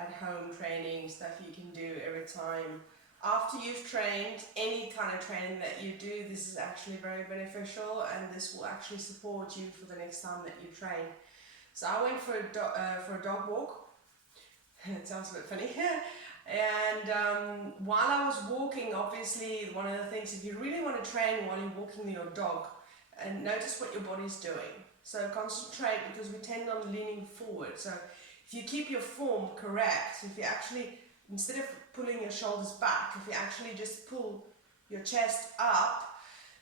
at home training, stuff you can do every time. After you've trained, any kind of training that you do, this is actually very beneficial, and this will actually support you for the next time that you train. So I went for a dog walk. It sounds a bit funny. And while I was walking, obviously, one of the things, if you really want to train while you're walking your dog, and notice what your body's doing. So concentrate, because we tend on leaning forward. So if you keep your form correct, if you actually, instead of pulling your shoulders back, if you actually just pull your chest up,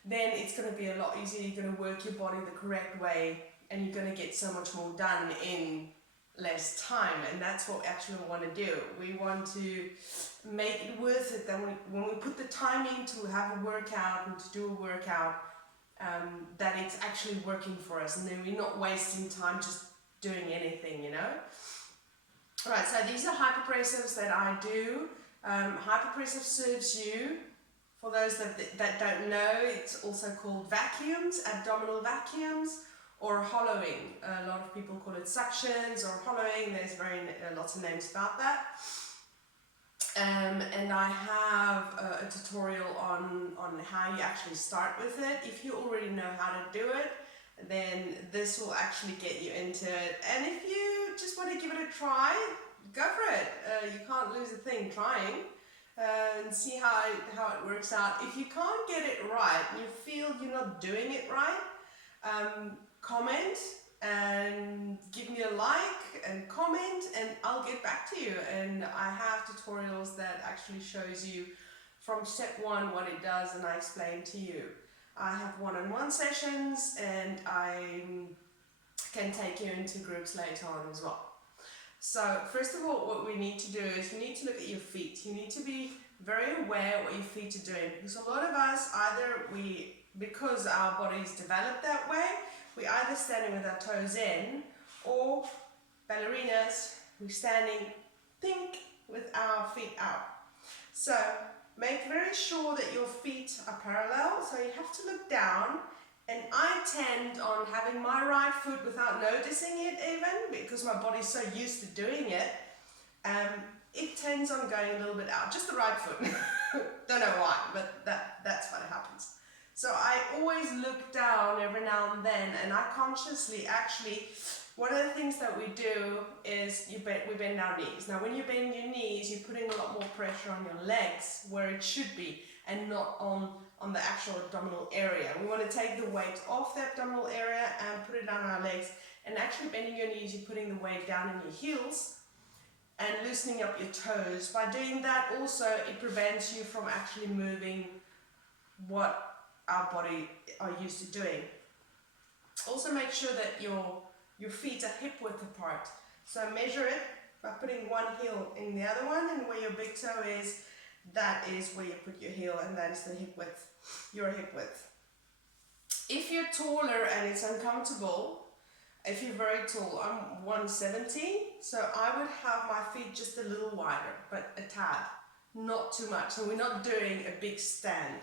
then it's going to be a lot easier. You're going to work your body the correct way, and you're going to get so much more done in less time. And that's what we actually want to do. We want to make it worth it. Then when we put the time in to have a workout and to do a workout, that it's actually working for us, and then we're not wasting time just doing anything, you know. Alright, so these are hyperpressives that I do. Hyperpressive serves you. For those that don't know, it's also called vacuums, abdominal vacuums, or hollowing. A lot of people call it suctions or hollowing. There's lots of names about that. And I have a tutorial on how you actually start with it. If you already know how to do it, then this will actually get you into it. And if you just want to give it a try, go for it. You can't lose a thing trying, and see how it works out. If you can't get it right and you feel you're not doing it right, comment and give me a like and comment, and I'll get back to you. And I have tutorials that actually shows you from step one what it does, and I explain to you. I have one-on-one sessions, and I can take you into groups later on as well. So first of all, what we need to do is you need to look at your feet. You need to be very aware what your feet are doing, because a lot of us, because our body's developed that way, we're either standing with our toes in, or ballerinas, we're standing think with our feet out. So make very sure that your feet are parallel, so you have to look down. And I tend on having my right foot without noticing it even, because my body's so used to doing it, it tends on going a little bit out, just the right foot. Don't know why, but that's what happens. So I always look down every now and then, and I consciously actually, one of the things that we do is we bend our knees. Now when you bend your knees, you're putting a lot more pressure on your legs where it should be, and not on the actual abdominal area. We want to take the weight off the abdominal area and put it on our legs. And actually bending your knees, you're putting the weight down in your heels and loosening up your toes. By doing that also, it prevents you from actually moving what our body are used to doing. Also make sure that your feet are hip width apart. So measure it by putting one heel in the other one, and where your big toe is, that is where you put your heel, and that is the hip width, your hip width. If you're taller and it's uncomfortable, if you're very tall, I'm 170, so I would have my feet just a little wider, but a tad, not too much. So we're not doing a big stand,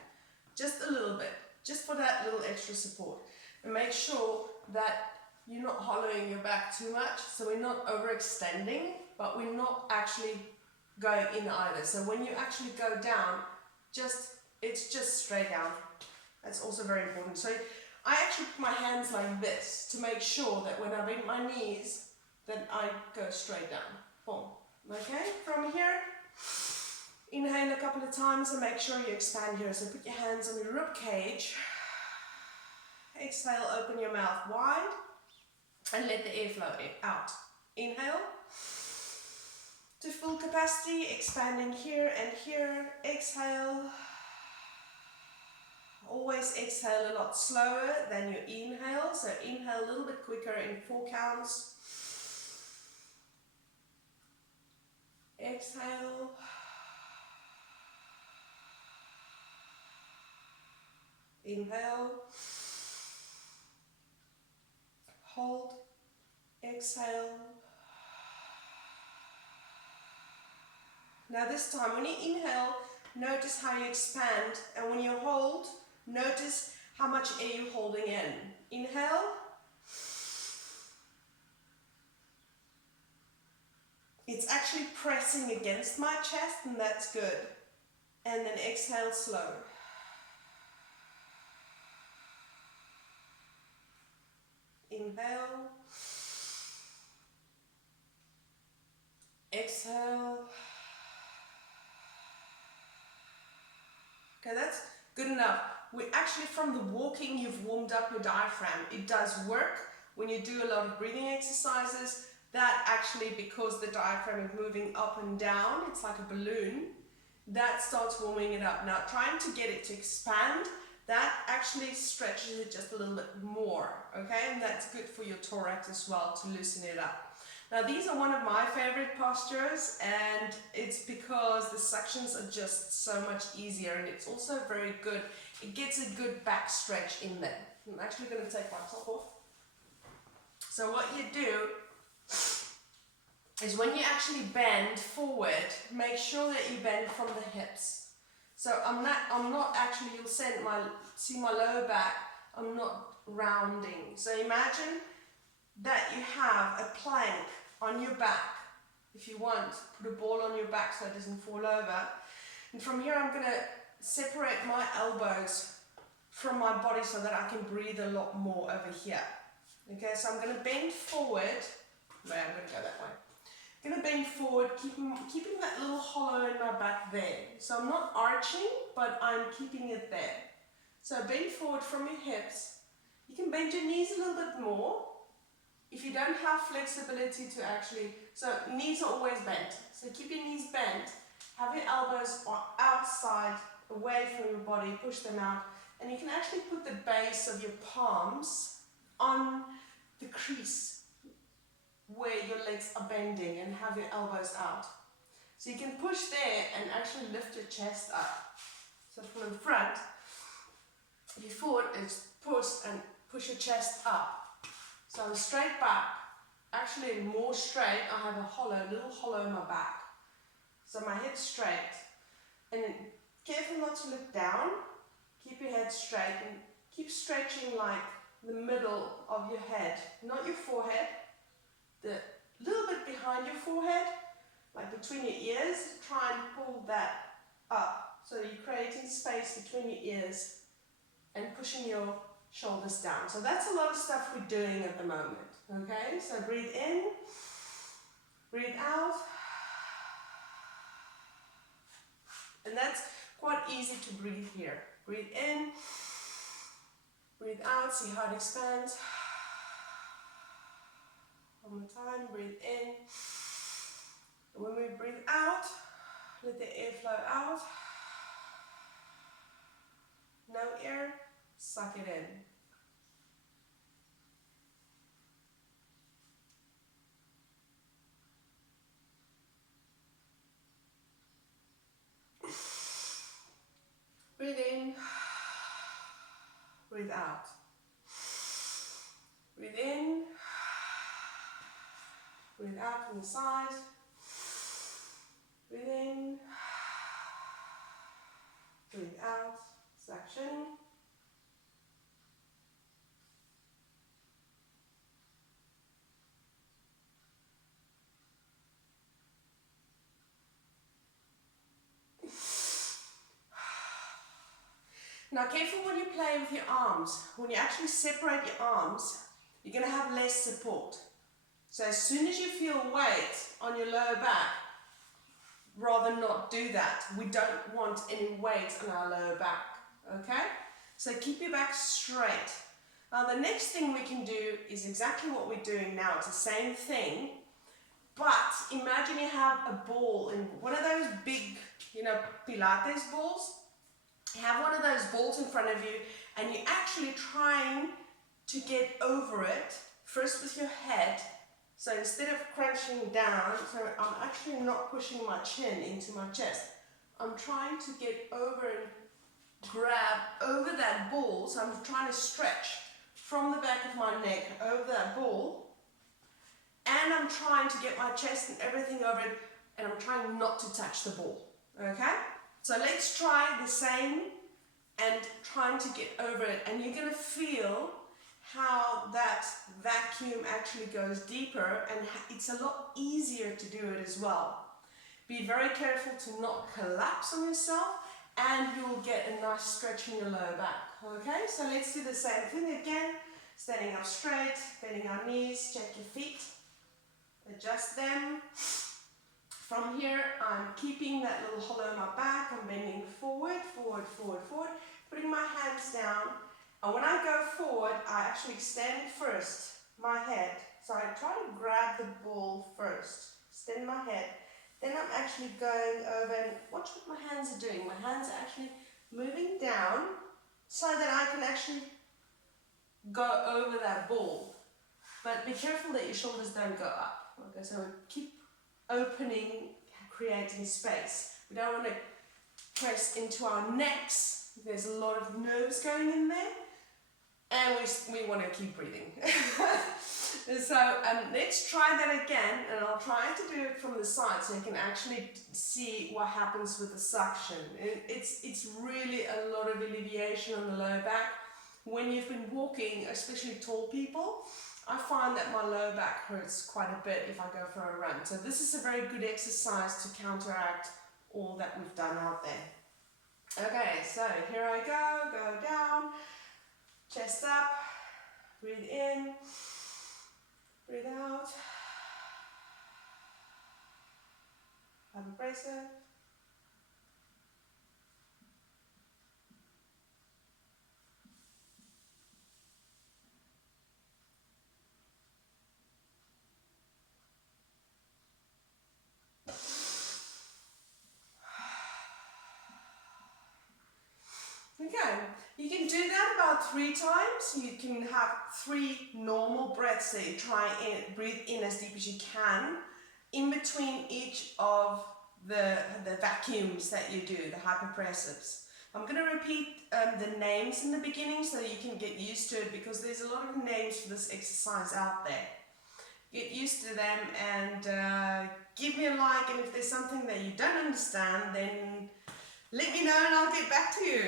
just a little bit, just for that little extra support. And make sure that you're not hollowing your back too much, so we're not overextending, but we're not actually going in either. So when you actually go down, it's just straight down. That's also very important. So I actually put my hands like this to make sure that when I bend my knees, that I go straight down. Boom. Okay, from here, inhale a couple of times and make sure you expand here. So put your hands on your rib cage. Exhale, open your mouth wide and let the air flow out. Inhale to full capacity, expanding here and here. Exhale. Always exhale a lot slower than you inhale. So inhale a little bit quicker in 4 counts. Exhale. Inhale. Hold. Exhale. Now this time, when you inhale, notice how you expand, and when you hold, notice how much air you're holding in. Inhale. It's actually pressing against my chest, and that's good. And then exhale slow. Inhale. Exhale. Okay, that's good enough. We actually, from the walking, you've warmed up your diaphragm. It does work when you do a lot of breathing exercises. That actually, because the diaphragm is moving up and down, it's like a balloon, that starts warming it up. Now, trying to get it to expand, that actually stretches it just a little bit more, okay? And that's good for your thorax as well, to loosen it up. Now, these are one of my favorite postures, and it's because the suctions are just so much easier, and it's also very good. It gets a good back stretch in there. I'm actually going to take my top off. So what you do is when you actually bend forward, make sure that you bend from the hips. So I'm not actually, you'll see my lower back, I'm not rounding. So imagine that you have a plank on your back. If you want, put a ball on your back so it doesn't fall over. And from here I'm going to separate my elbows from my body so that I can breathe a lot more over here. Okay, so I'm going to bend forward. No, I'm going to go that way. I'm going to bend forward, keeping that little hollow in my back there. So I'm not arching, but I'm keeping it there. So bend forward from your hips. You can bend your knees a little bit more. If you don't have flexibility to actually, so knees are always bent. So keep your knees bent. Have your elbows outside, away from your body, push them out. And you can actually put the base of your palms on the crease where your legs are bending and have your elbows out. So you can push there and actually lift your chest up. So from the front, your forward is push and push your chest up. So I'm straight back, actually more straight. I have a little hollow in my back. So my head's straight. And careful not to look down. Keep your head straight and keep stretching like the middle of your head, not your forehead. The little bit behind your forehead, like between your ears. Try and pull that up. So you're creating space between your ears and pushing your shoulders down. So that's a lot of stuff we're doing at the moment. Okay, so breathe in, breathe out. And that's quite easy to breathe here. Breathe in, breathe out, see how it expands. One more time, breathe in. And when we breathe out, let the air flow out. No air, suck it in. Breathe in, breathe out. Breathe in, breathe out from the side. Breathe in, breathe out, suction. Now careful when you play with your arms. When you actually separate your arms, you're going to have less support. So as soon as you feel weight on your lower back, rather not do that. We don't want any weight on our lower back. Okay? So keep your back straight. Now the next thing we can do is exactly what we're doing now. It's the same thing. But imagine you have a ball in one of those big, Pilates balls. You have one of those balls in front of you and you're actually trying to get over it, first with your head. So instead of crunching down, so I'm actually not pushing my chin into my chest. I'm trying to get over and grab over that ball. So I'm trying to stretch from the back of my neck over that ball. And I'm trying to get my chest and everything over it. And I'm trying not to touch the ball. Okay? So let's try the same and trying to get over it. And you're going to feel how that that vacuum actually goes deeper, and it's a lot easier to do it as well. Be very careful to not collapse on yourself, and you'll get a nice stretch in your lower back. Okay, so let's do the same thing again. Standing up straight, bending our knees, check your feet, adjust them. From here, I'm keeping that little hollow in my back. I'm bending forward, forward, forward, forward, putting my hands down. And when I go forward, I actually extend first my head. So I try to grab the ball first, extend my head. Then I'm actually going over, and watch what my hands are doing. My hands are actually moving down so that I can actually go over that ball. But be careful that your shoulders don't go up. Okay, so keep opening, creating space. We don't want to press into our necks. There's a lot of nerves going in there. And we want to keep breathing. So let's try that again, and I'll try to do it from the side so you can actually see what happens with the suction. It's really a lot of alleviation on the lower back. When you've been walking, especially tall people, I find that my lower back hurts quite a bit if I go for a run. So this is a very good exercise to counteract all that we've done out there. Okay, so here I go down, chest up, breathe in, breathe out, have a bracer. Okay, you can do that about 3 times. You can have 3 normal breaths there. You try and breathe in as deep as you can in between each of the vacuums that you do, the hyperpressives. I'm going to repeat the names in the beginning so that you can get used to it, because there's a lot of names for this exercise out there. Get used to them, and give me a like, and if there's something that you don't understand, then let me know and I'll get back to you.